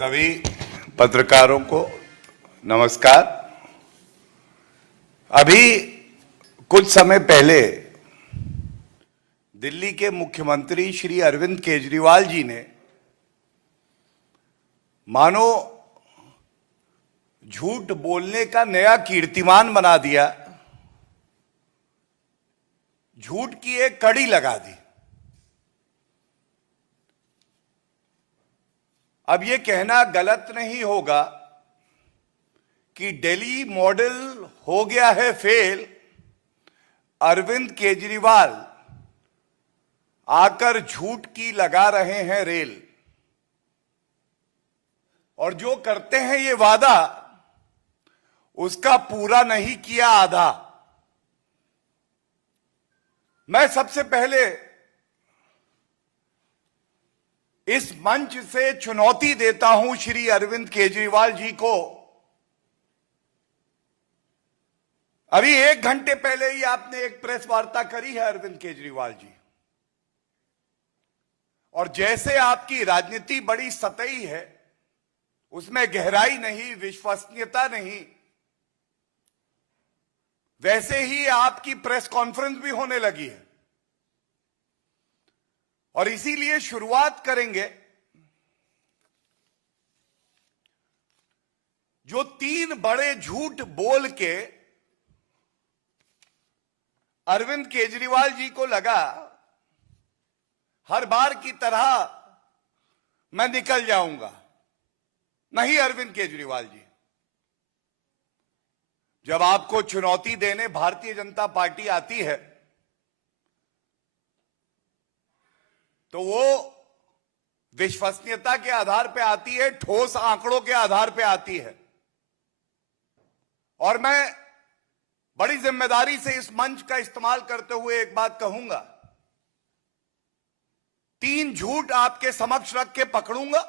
सभी पत्रकारों को नमस्कार। अभी कुछ समय पहले दिल्ली के मुख्यमंत्री श्री अरविंद केजरीवाल जी ने मानो झूठ बोलने का नया कीर्तिमान बना दिया, झूठ की एक कड़ी लगा दी। अब ये कहना गलत नहीं होगा कि दिल्ली मॉडल हो गया है फेल, अरविंद केजरीवाल आकर झूठ की लगा रहे हैं रेल। और जो करते हैं ये वादा, उसका पूरा नहीं किया आधा। मैं सबसे पहले इस मंच से चुनौती देता हूं श्री अरविंद केजरीवाल जी को। अभी 1 घंटे पहले ही आपने एक प्रेस वार्ता करी है अरविंद केजरीवाल जी, और जैसे आपकी राजनीति बड़ी सतही है, उसमें गहराई नहीं, विश्वसनीयता नहीं, वैसे ही आपकी प्रेस कॉन्फ्रेंस भी होने लगी है। और इसीलिए शुरुआत करेंगे जो 3 बड़े झूठ बोल के अरविंद केजरीवाल जी को लगा हर बार की तरह मैं निकल जाऊंगा। नहीं अरविंद केजरीवाल जी, जब आपको चुनौती देने भारतीय जनता पार्टी आती है तो वो विश्वसनीयता के आधार पे आती है, ठोस आंकड़ों के आधार पे आती है। और मैं बड़ी जिम्मेदारी से इस मंच का इस्तेमाल करते हुए एक बात कहूंगा, 3 झूठ आपके समक्ष रख के पकड़ूंगा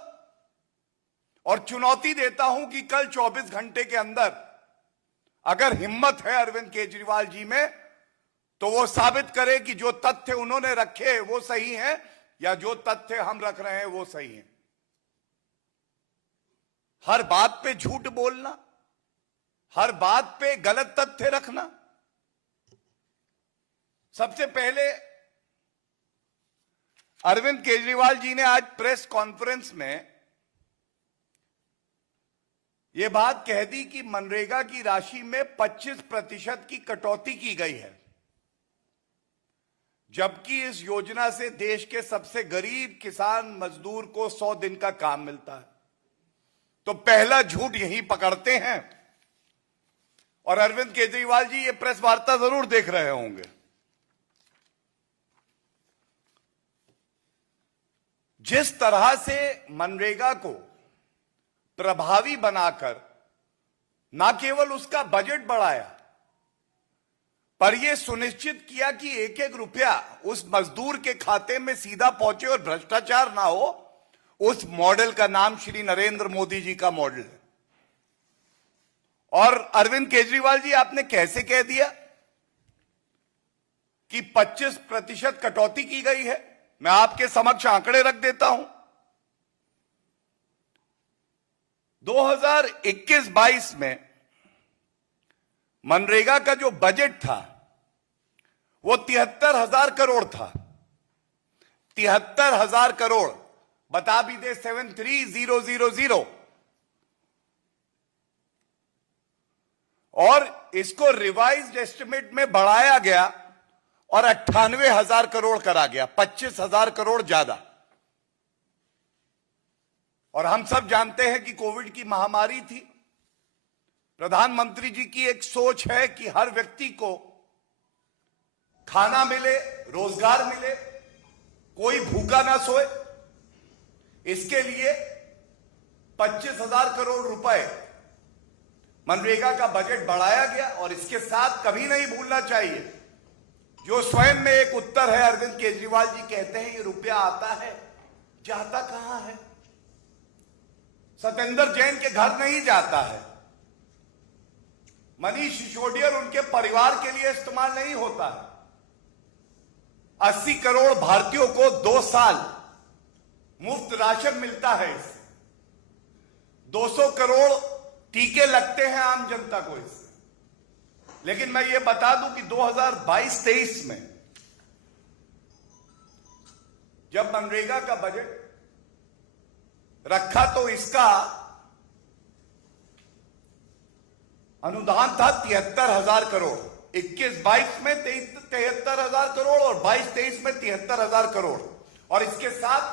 और चुनौती देता हूं कि कल 24 घंटे के अंदर अगर हिम्मत है अरविंद केजरीवाल जी में, तो वो साबित करे कि जो तथ्य उन्होंने रखे वो सही हैं या जो तथ्य हम रख रहे हैं वो सही हैं। हर बात पे झूठ बोलना, हर बात पे गलत तथ्य रखना। सबसे पहले अरविंद केजरीवाल जी ने आज प्रेस कॉन्फ्रेंस में यह बात कह दी कि मनरेगा की राशि में 25% की कटौती की गई है, जबकि इस योजना से देश के सबसे गरीब किसान मजदूर को 100 दिन का काम मिलता है। तो पहला झूठ यही पकड़ते हैं। और अरविंद केजरीवाल जी ये प्रेस वार्ता जरूर देख रहे होंगे। जिस तरह से मनरेगा को प्रभावी बनाकर न केवल उसका बजट बढ़ाया, पर यह सुनिश्चित किया कि एक रुपया उस मजदूर के खाते में सीधा पहुंचे और भ्रष्टाचार ना हो, उस मॉडल का नाम श्री नरेंद्र मोदी जी का मॉडल है। और अरविंद केजरीवाल जी, आपने कैसे कह दिया कि 25% कटौती की गई है? मैं आपके समक्ष आंकड़े रख देता हूं। 2021-22 में मनरेगा का जो बजट था वो 73,000 करोड़ था। 73,000 करोड़, बता भी दे 73,000, और इसको रिवाइज्ड एस्टिमेट में बढ़ाया गया और 98,000 करोड़ करा गया, 25,000 करोड़ ज्यादा। और हम सब जानते हैं कि कोविड की महामारी थी। प्रधानमंत्री जी की एक सोच है कि हर व्यक्ति को खाना मिले, रोजगार मिले, कोई भूखा ना सोए। इसके लिए 25,000 करोड़ रुपए मनरेगा का बजट बढ़ाया गया। और इसके साथ कभी नहीं भूलना चाहिए, जो स्वयं में एक उत्तर है, अरविंद केजरीवाल जी कहते हैं ये रुपया आता है, जाता कहां है? सत्येंद्र जैन के घर नहीं जाता है, मनीष सिसोदिया और उनके परिवार के लिए इस्तेमाल नहीं होता है। 80 करोड़ भारतीयों को 2 साल मुफ्त राशन मिलता है इससे। 200 करोड़ टीके लगते हैं आम जनता को इससे। लेकिन मैं ये बता दूं कि 2022-23 में जब मनरेगा का बजट रखा तो इसका अनुदान था 73,000 करोड़। 21-22 में 73,000 करोड़ और 22-23 में 73,000 करोड़। और इसके साथ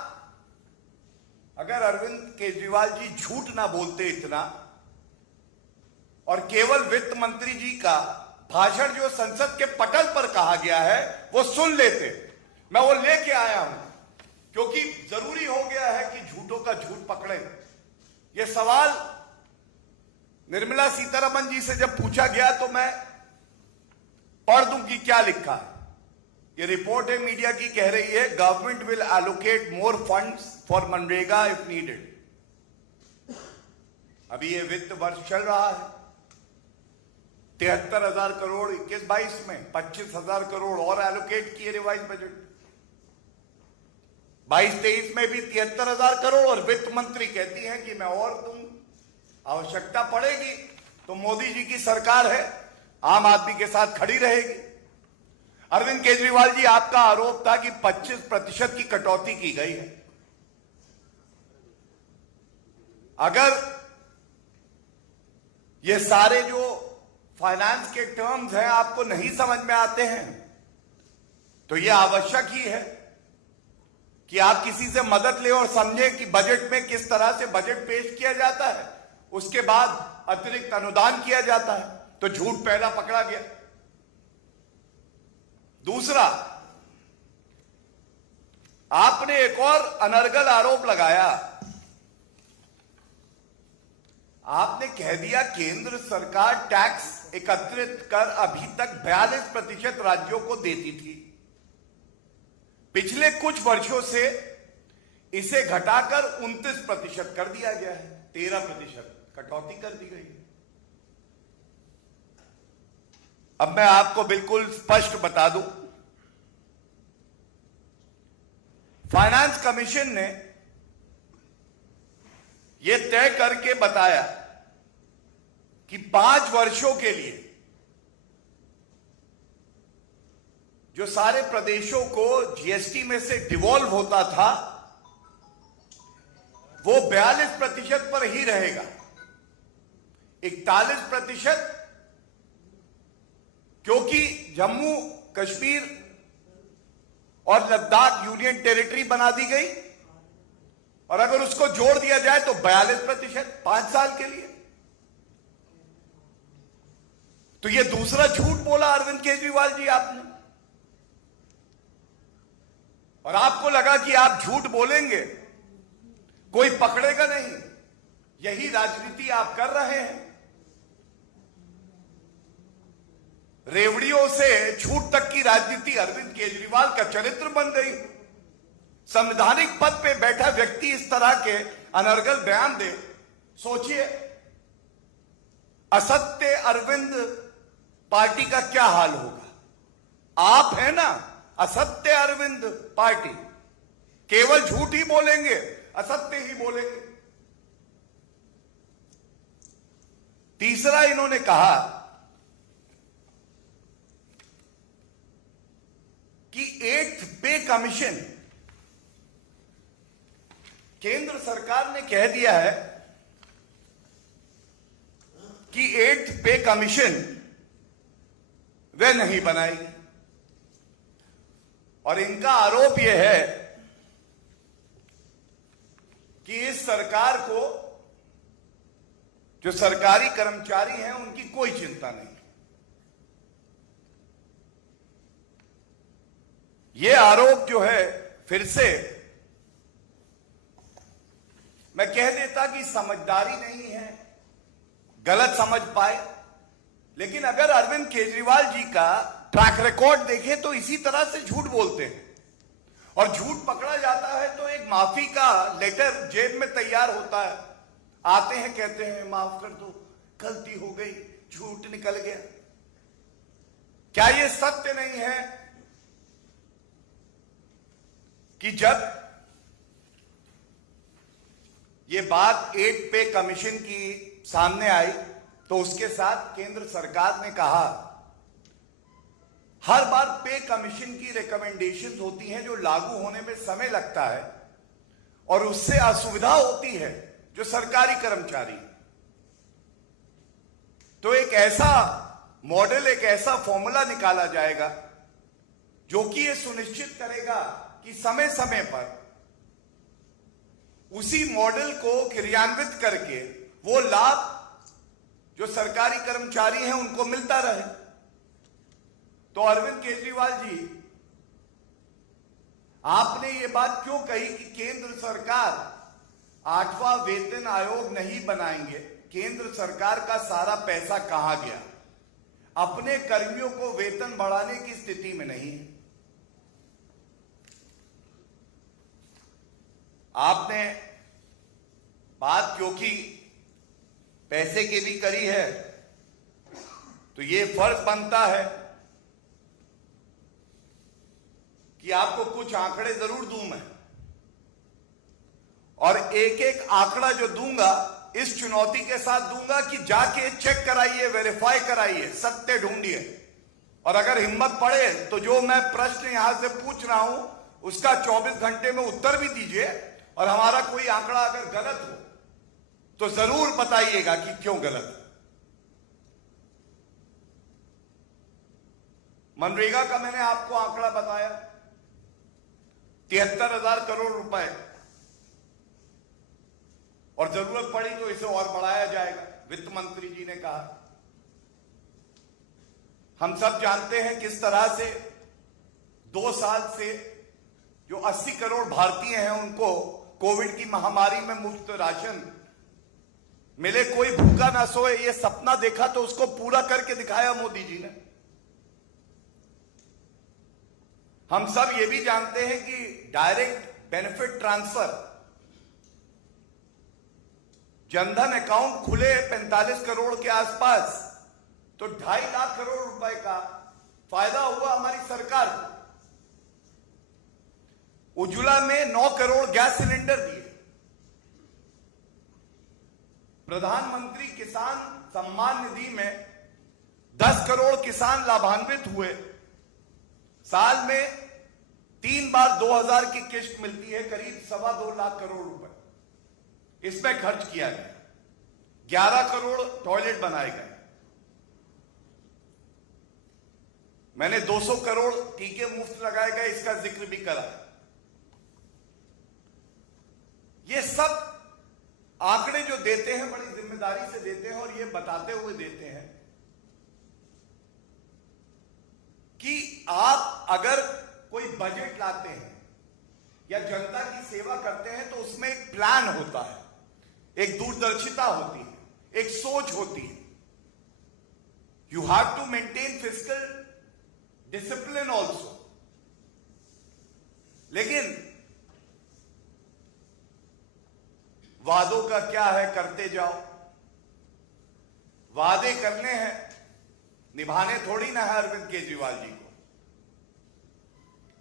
अगर अरविंद केजरीवाल जी झूठ ना बोलते इतना और केवल वित्त मंत्री जी का भाषण जो संसद के पटल पर कहा गया है वो सुन लेते, मैं वो लेके आया हूं क्योंकि जरूरी हो गया है कि झूठों का झूठ पकड़े। ये सवाल निर्मला सीतारमण जी से जब पूछा गया तो मैं पढ़ दूं कि क्या लिखा है। ये रिपोर्ट है मीडिया की, कह रही है government will allocate more funds for MNREGA if needed. अभी ये वित्त वर्ष चल रहा है, 73,000 करोड़ 21-22 में, 25,000 करोड़ और एलोकेट किए रिवाइज बजट। 22-23 में भी 73,000 करोड़ और वित्त मंत्री कहती हैं कि मैं और दूं, आवश्यकता पड़ेगी तो मोदी जी की सरकार है, आम आदमी के साथ खड़ी रहेगी। अरविंद केजरीवाल जी, आपका आरोप था कि 25% की कटौती की गई है। अगर ये सारे जो फाइनेंस के टर्म्स हैं आपको नहीं समझ में आते हैं तो यह आवश्यक ही है कि आप किसी से मदद लें और समझें कि बजट में किस तरह से बजट पेश किया जाता है, उसके बाद अतिरिक्त अनुदान किया जाता है। तो झूठ पहला पकड़ा गया। दूसरा, आपने एक और अनर्गल आरोप लगाया। आपने कह दिया केंद्र सरकार टैक्स एकत्रित कर अभी तक 42% राज्यों को देती थी, पिछले कुछ वर्षों से इसे घटाकर 29% कर दिया गया है, 13% कटौती कर दी गई है। अब मैं आपको बिल्कुल स्पष्ट बता दूं, फाइनेंस कमीशन ने यह तय करके बताया कि 5 वर्षों के लिए जो सारे प्रदेशों को जीएसटी में से डिवॉल्व होता था वो 42% पर ही रहेगा। 41% क्योंकि जम्मू कश्मीर और लद्दाख यूनियन टेरिटरी बना दी गई और अगर उसको जोड़ दिया जाए तो 42% 5 साल के लिए। तो यह दूसरा झूठ बोला अरविंद केजरीवाल जी आपने, और आपको लगा कि आप झूठ बोलेंगे कोई पकड़ेगा नहीं। यही राजनीति आप कर रहे हैं। रेवड़ियों से झूठ तक की राजनीति अरविंद केजरीवाल का चरित्र बन गई। संवैधानिक पद पे बैठा व्यक्ति इस तरह के अनर्गल बयान दे, सोचिए असत्य अरविंद पार्टी का क्या हाल होगा। आप है ना असत्य अरविंद पार्टी, केवल झूठ ही बोलेंगे, असत्य ही बोलेंगे। तीसरा, इन्होंने कहा कि 8th पे कमीशन, केंद्र सरकार ने कह दिया है कि 8th पे कमीशन वे नहीं बनाएगी। और इनका आरोप यह है कि इस सरकार को जो सरकारी कर्मचारी हैं उनकी कोई चिंता नहीं। यह आरोप जो है, फिर से मैं कह देता कि समझदारी नहीं है, गलत समझ पाए। लेकिन अगर अरविंद केजरीवाल जी का ट्रैक रिकॉर्ड देखें तो इसी तरह से झूठ बोलते हैं और झूठ पकड़ा जाता है तो एक माफी का लेटर जेब में तैयार होता है, आते हैं कहते हैं माफ कर दो, गलती हो गई, झूठ निकल गया। क्या यह सत्य नहीं है कि जब ये बात 8 पे कमीशन की सामने आई तो उसके साथ केंद्र सरकार ने कहा हर बार पे कमीशन की रिकमेंडेशंस होती हैं जो लागू होने में समय लगता है और उससे असुविधा होती है जो सरकारी कर्मचारी। तो एक ऐसा मॉडल, एक ऐसा फॉर्मूला निकाला जाएगा जो कि यह सुनिश्चित करेगा कि समय समय पर उसी मॉडल को क्रियान्वित करके वो लाभ जो सरकारी कर्मचारी हैं उनको मिलता रहे। तो अरविंद केजरीवाल जी, आपने ये बात क्यों कही कि केंद्र सरकार 8वां वेतन आयोग नहीं बनाएंगे? केंद्र सरकार का सारा पैसा कहां गया? अपने कर्मियों को वेतन बढ़ाने की स्थिति में नहीं है। आपने बात क्योंकि पैसे की भी करी है तो ये फर्ज बनता है कि आपको कुछ आंकड़े जरूर दूं मैं, और एक एक आंकड़ा जो दूंगा इस चुनौती के साथ दूंगा कि जाके चेक कराइए, वेरीफाई कराइए, सत्य ढूंढिए, और अगर हिम्मत पड़े तो जो मैं प्रश्न यहां से पूछ रहा हूं उसका 24 घंटे में उत्तर भी दीजिए, और हमारा कोई आंकड़ा अगर गलत हो तो जरूर बताइएगा कि क्यों गलत है। मनरेगा का मैंने आपको आंकड़ा बताया 73,000 करोड़ रुपए, और जरूरत पड़ी तो इसे और बढ़ाया जाएगा, वित्त मंत्री जी ने कहा। हम सब जानते हैं किस तरह से 2 साल से जो 80 करोड़ भारतीय हैं उनको कोविड की महामारी में मुफ्त राशन मिले, कोई भूखा ना सोए, ये सपना देखा तो उसको पूरा करके दिखाया मोदी जी ने। हम सब ये भी जानते हैं कि direct benefit transfer, Jan Dhan account खुले 45 करोड़ के आसपास, तो 2.5 लाख करोड़ रुपए का फायदा हुआ हमारी सरकार को। उज्ज्वला में 9 करोड़ गैस सिलेंडर दिए, प्रधानमंत्री किसान सम्मान निधि में 10 करोड़ किसान लाभान्वित हुए, साल में 3 बार 2,000 की किस्त मिलती है, करीब 2.25 लाख करोड़ रुपए इसमें खर्च किया गया। 11 करोड़ टॉयलेट बनाए गए। मैंने 200 करोड़ टीके मुफ्त लगाए गए, इसका जिक्र भी करा। ये सब आंकड़े जो देते हैं बड़ी जिम्मेदारी से देते हैं, और ये बताते हुए देते हैं कि आप अगर कोई बजट लाते हैं या जनता की सेवा करते हैं तो उसमें एक प्लान होता है, एक दूरदर्शिता होती है, एक सोच होती है। You have to maintain fiscal discipline also. लेकिन वादों का क्या है, करते जाओ। वादे करने हैं, निभाने थोड़ी ना है अरविंद केजरीवाल जी को।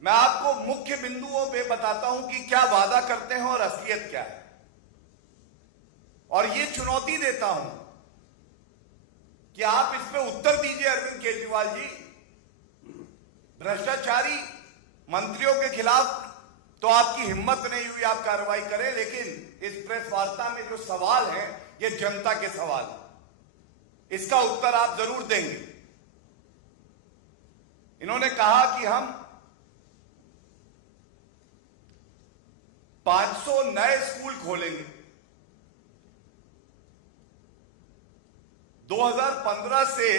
मैं आपको मुख्य बिंदुओं पे बताता हूं कि क्या वादा करते हैं और असलियत क्या है, और ये चुनौती देता हूं कि आप इस पे उत्तर दीजिए अरविंद केजरीवाल जी। भ्रष्टाचारी मंत्रियों के खिलाफ तो आपकी हिम्मत नहीं हुई आप कार्रवाई करें, लेकिन इस प्रेस वार्ता में जो सवाल हैं ये जनता के सवाल हैं, इसका उत्तर आप जरूर देंगे। इन्होंने कहा कि हम 500 नए स्कूल खोलेंगे। 2015 से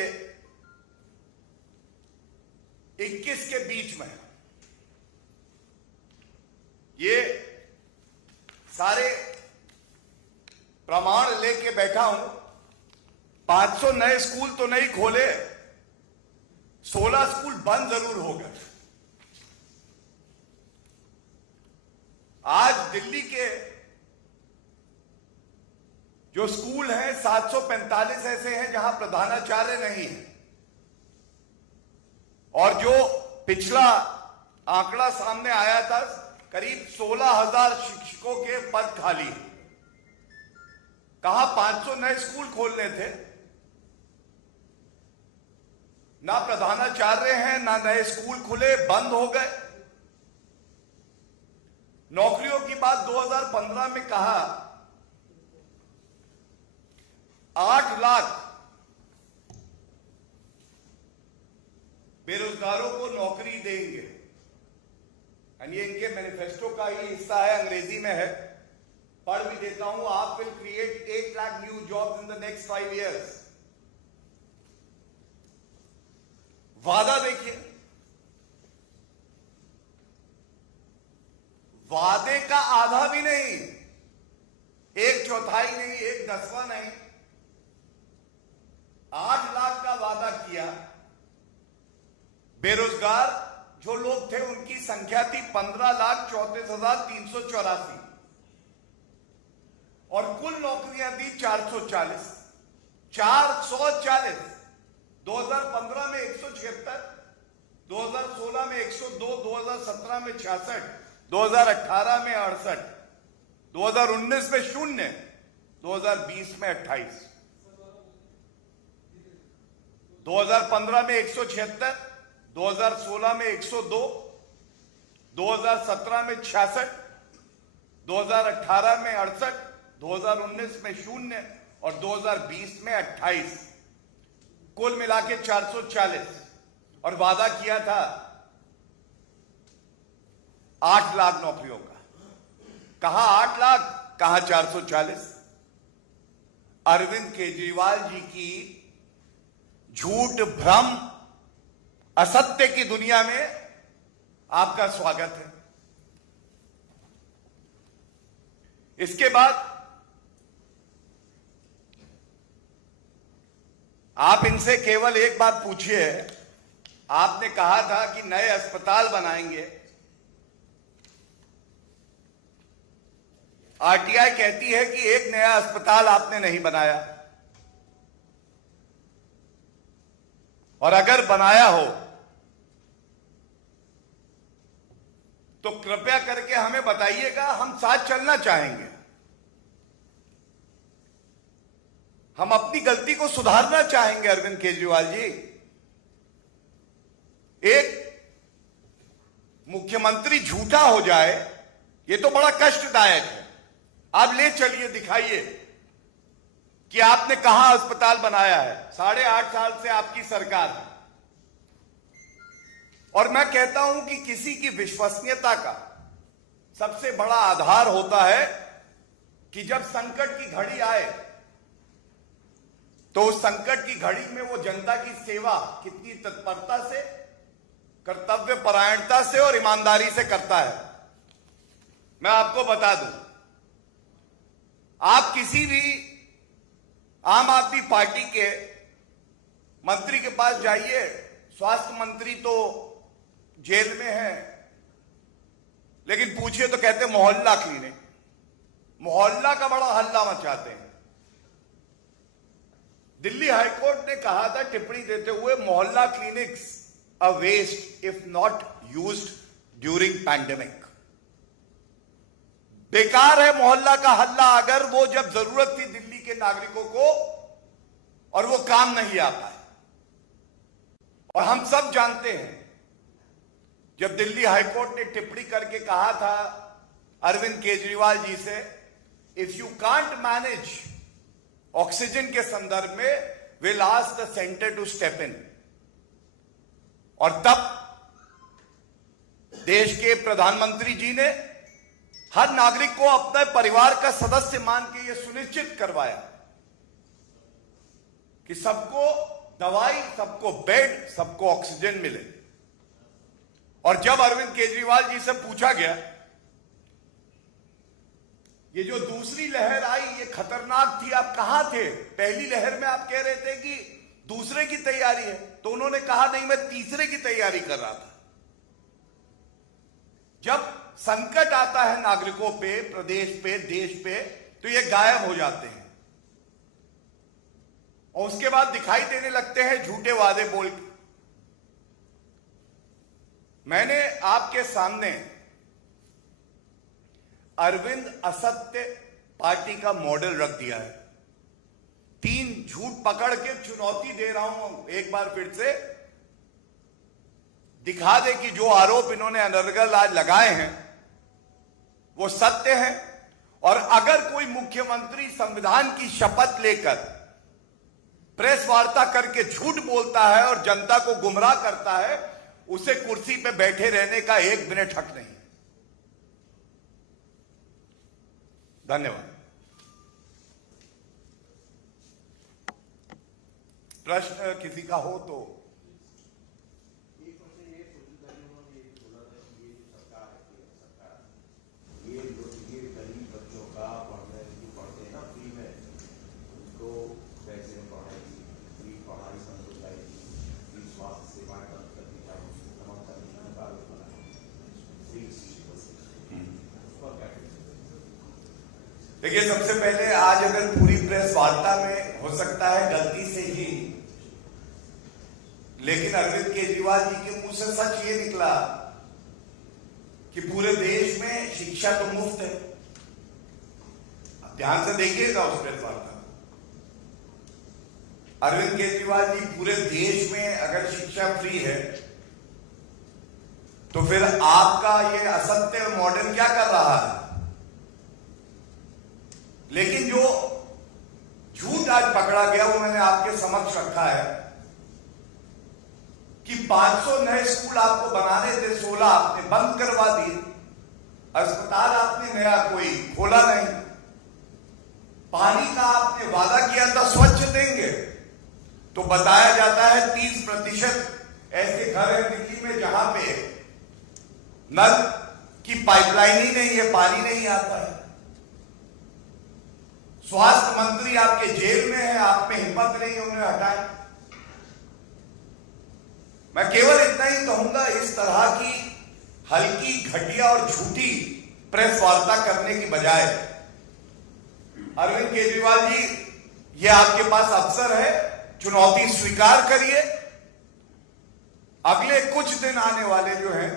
21 के बीच में ये सारे प्रमाण लेके बैठा हूं। 500 नए स्कूल तो नहीं खोले, 16 स्कूल बंद जरूर हो गए। आज दिल्ली के जो स्कूल हैं 745 ऐसे हैं जहां प्रधानाचार्य नहीं है, और जो पिछला आंकड़ा सामने आया था करीब 16,000 शिक्षकों के पद खाली हैं। कहा 500 नए स्कूल खोलने थे, ना प्रधानाचार्य हैं ना नए स्कूल खुले, बंद हो गए। नौकरियों की बात 2015 में कहा 8 लाख बेरोजगारों को नौकरी देंगे, ये इनके मैनिफेस्टो का ही हिस्सा है, अंग्रेजी में है, पढ़ भी देता हूं। आप will create 8 lakh new jobs in the next 5 years। वादा देखिए, वादे का आधा भी नहीं, 1/4 नहीं, 1/10 नहीं, 8 लाख का वादा किया। बेरोजगार जो लोग थे उनकी संख्या थी 15,34,384 और कुल नौकरियां दी 440। 2015 में 176, 2016 में 102, 2017 में 66, 2018 में 68, 2019 में 0, 2020 में 28। 2015 में 176, 2016 में 102, 2017 में 66, 2018 में 68, 2019 में 0 और 2020 में 28, कुल मिला के 440। और वादा किया था 8 लाख नौकरियों का। कहा 8 लाख, कहा 440। अरविंद केजरीवाल जी की झूठ, भ्रम, असत्य की दुनिया में आपका स्वागत है। इसके बाद आप इनसे केवल एक बात पूछिए। आपने कहा था कि नए अस्पताल बनाएंगे, आरटीआई कहती है कि एक नया अस्पताल आपने नहीं बनाया, और अगर बनाया हो तो कृपया करके हमें बताइएगा, हम साथ चलना चाहेंगे। हम अपनी गलती को सुधारना चाहेंगे। अरविंद केजरीवाल जी, एक मुख्यमंत्री झूठा हो जाए ये तो बड़ा कष्टदायक है। आप ले चलिए, दिखाइए कि आपने कहां अस्पताल बनाया है। 8.5 साल से आपकी सरकार है, और मैं कहता हूं कि किसी की विश्वसनीयता का सबसे बड़ा आधार होता है कि जब संकट की घड़ी आए तो उस संकट की घड़ी में वो जनता की सेवा कितनी तत्परता से, कर्तव्य परायणता से और ईमानदारी से करता है। मैं आपको बता दूं, आप किसी भी आम आदमी पार्टी के मंत्री के पास जाइए, स्वास्थ्य मंत्री तो जेल में है, लेकिन पूछिए तो कहते मोहल्ला क्लिनिक। मोहल्ला का बड़ा हल्ला मचाते हैं। दिल्ली हाईकोर्ट ने कहा था टिप्पणी देते हुए, mohalla clinics a waste if not used during pandemic. बेकार है मोहल्ला का हल्ला अगर वो जब जरूरत थी दिल्ली के नागरिकों को और वो काम नहीं आ पाए। और हम सब जानते हैं, जब दिल्ली हाईकोर्ट ने टिप्पणी करके कहा था अरविंद केजरीवाल जी से, if you can't manage oxygen के संदर्भ में, will ask the centre to step in. और तब देश के प्रधानमंत्री जी ने हर नागरिक को अपने परिवार का सदस्य मान के यह सुनिश्चित करवाया कि सबको दवाई, सबको बेड, सबको ऑक्सीजन मिले। और जब अरविंद केजरीवाल जी से पूछा गया, ये जो दूसरी लहर आई ये खतरनाक थी, आप कहां थे? पहली लहर में आप कह रहे थे कि दूसरे की तैयारी है, तो उन्होंने कहा नहीं, मैं तीसरे की तैयारी कर रहा था। जब संकट आता है नागरिकों पे, प्रदेश पे, देश पे, तो ये गायब हो जाते हैं और उसके बाद दिखाई देने लगते हैं झूठे वादे बोल के। मैंने आपके सामने अरविंद असत्य पार्टी का मॉडल रख दिया है। 3 झूठ पकड़ के चुनौती दे रहा हूं एक बार फिर से, दिखा दे कि जो आरोप इन्होंने अनर्गल आज लगाए हैं वो सत्य है। और अगर कोई मुख्यमंत्री संविधान की शपथ लेकर प्रेस वार्ता करके झूठ बोलता है और जनता को गुमराह करता है, उसे कुर्सी पे बैठे रहने का 1 मिनट हक नहीं। धन्यवाद। प्रश्न किसी का हो तो। देखिए, सबसे पहले आज अगर पूरी प्रेस वार्ता में हो सकता है गलती से ही, लेकिन अरविंद केजरीवाल जी के मुंह से सच ये निकला कि पूरे देश में शिक्षा तो मुफ्त है। अब ध्यान से देखिएगा उस प्रेस वार्ता में। अरविंद केजरीवाल जी, पूरे देश में अगर शिक्षा फ्री है तो फिर आपका ये असत्य मॉडल क्या कर रहा है? लेकिन जो झूठ आज पकड़ा गया वो मैंने आपके समक्ष रखा है कि 500 नए स्कूल आपको बनाने थे, 16 आपने बंद करवा दिए। अस्पताल आपने नया कोई खोला नहीं। पानी का आपने वादा किया था स्वच्छ देंगे, तो बताया जाता है 30% ऐसे घर हैं दिल्ली में जहां पे नल की पाइपलाइन ही नहीं है, पानी नहीं आता है। स्वास्थ्य मंत्री आपके जेल में है, आप में हिम्मत नहीं है उन्हें हटाए। मैं केवल इतना ही कहूंगा, इस तरह की हल्की, घटिया और झूठी प्रेस वार्ता करने की बजाय अरविंद केजरीवाल जी, ये आपके पास अवसर है, चुनौती स्वीकार करिए। अगले कुछ दिन आने वाले जो हैं,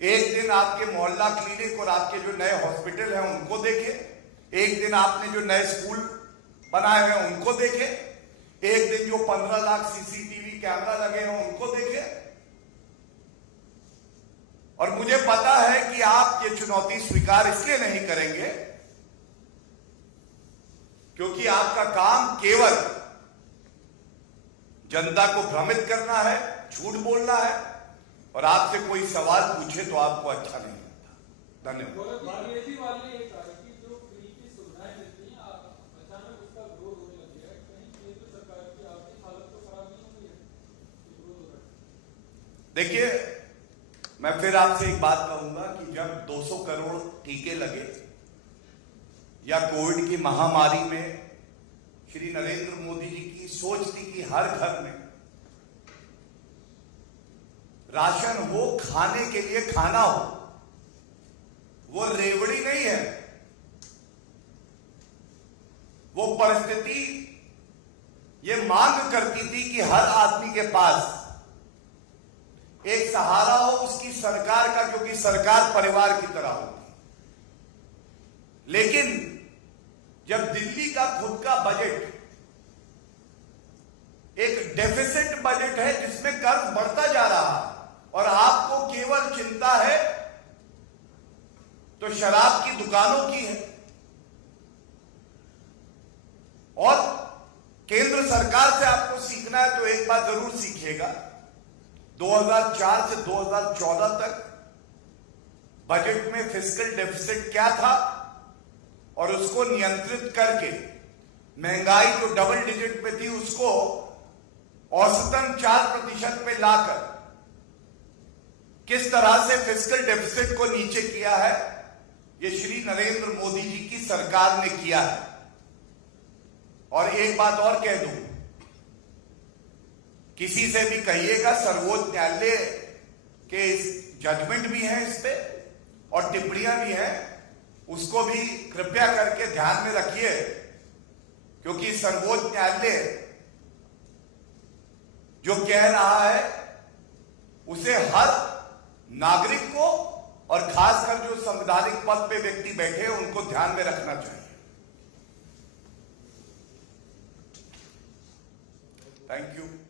एक दिन आपके मोहल्ला क्लिनिक और आपके जो नए हॉस्पिटल हैं उनको देखें, एक दिन आपने जो नए स्कूल बनाए हैं उनको देखें, एक दिन जो 15 लाख सीसीटीवी कैमरा लगे हैं उनको देखें। और मुझे पता है कि आप ये चुनौती स्वीकार इसलिए नहीं करेंगे क्योंकि आपका काम केवल जनता को भ्रमित करना है, झूठ बोलना है, और आपसे कोई सवाल पूछे तो आपको अच्छा नहीं लगता। धन्यवाद। देखिए, मैं फिर आपसे एक बात कहूंगा कि जब 200 करोड़ टीके लगे या कोविड की महामारी में श्री नरेंद्र मोदी जी की सोच थी कि हर घर में राशन हो, खाने के लिए खाना हो, वो रेवड़ी नहीं है। वो परिस्थिति ये मांग करती थी कि हर आदमी के पास एक सहारा हो उसकी सरकार का, क्योंकि सरकार परिवार की तरह होती। लेकिन जब दिल्ली का खुद का बजट एक डेफिसिट बजट है जिसमें कर्ज बढ़ता जा रहा है और आपको केवल चिंता है तो शराब की दुकानों की है, और केंद्र सरकार से आपको सीखना है तो एक बात जरूर सीखिएगा। 2004 से 2014 तक बजट में फिस्कल डेफिसिट क्या था और उसको नियंत्रित करके महंगाई जो डबल डिजिट पे थी उसको औसतन 4% पे लाकर किस तरह से फिस्कल डेफिसिट को नीचे किया है, ये श्री नरेंद्र मोदी जी की सरकार ने किया है। और एक बात और कह दूं, किसी से भी कहिएगा, सर्वोच्च न्यायालय के जजमेंट भी हैं इस पे और टिप्पणियां भी हैं, उसको भी कृपया करके ध्यान में रखिए, क्योंकि सर्वोच्च न्यायालय जो कह रहा है उसे हर नागरिक को और खासकर जो संवैधानिक पद पे व्यक्ति बैठे हैं उनको ध्यान में रखना चाहिए। Thank you.